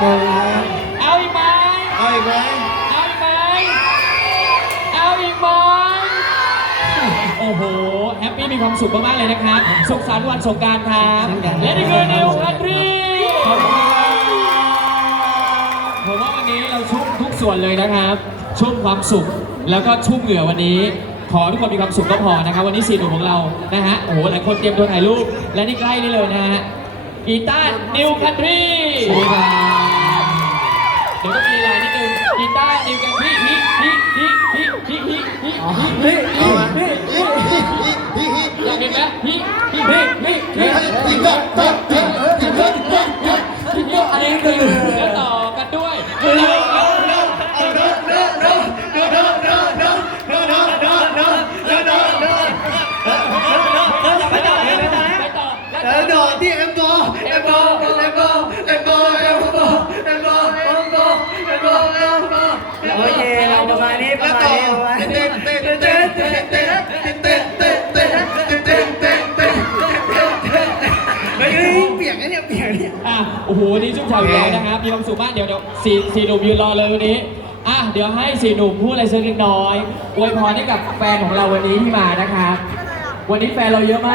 โอ้ยเอาอีกไหมเอาอีกไหมเอาอีกไหมเอาอีกไหมโอ้โห แฮปปี้มีความสุขมากๆเลยนะครับ สุขสันต์วันสงกรารครับ และนี่คือนิวคันทรีผมว่าวันนี้เราชุ่มทุกส่วนเลยนะครับ ชุ่มความสุข แล้วก็ชุ่มเหงื่อวันนี้ ขอให้ทุกคนมีความสุขก็พอนะครับ วันนี้สี่หนุ่มของเรา นะฮะ โอ้โห หลายคนเตรียมตัวถ่ายรูป และนี่ใกล้นี่เลยนะฮะกีตาร์นิวคันทรีสวัสดีครับ ฮิฮิฮิอยากเห็นไหมฮิฮิฮิฮิฮิฮิก็ก็ก็ก็ก็ก็ก็อันนี้คือแล้วต่อกันด้วยประมาณนี้ประมาณนี้ เนี่ยอะโอ้โหวันนี้ชุ่มฉ่ำอยู่แล้วนะครับมีความสุขมากเดี๋ยวเดี๋ยวสี่สี่หนุ่มยืนรอเลยวันนี้อะเดี๋ยวให้สี่หนุ่มพูดอะไรสักเล็กน้อยอวยพรให้กับแฟนของเราวันนี้ที่มานะครับวันนี้แฟนเราเยอะมาก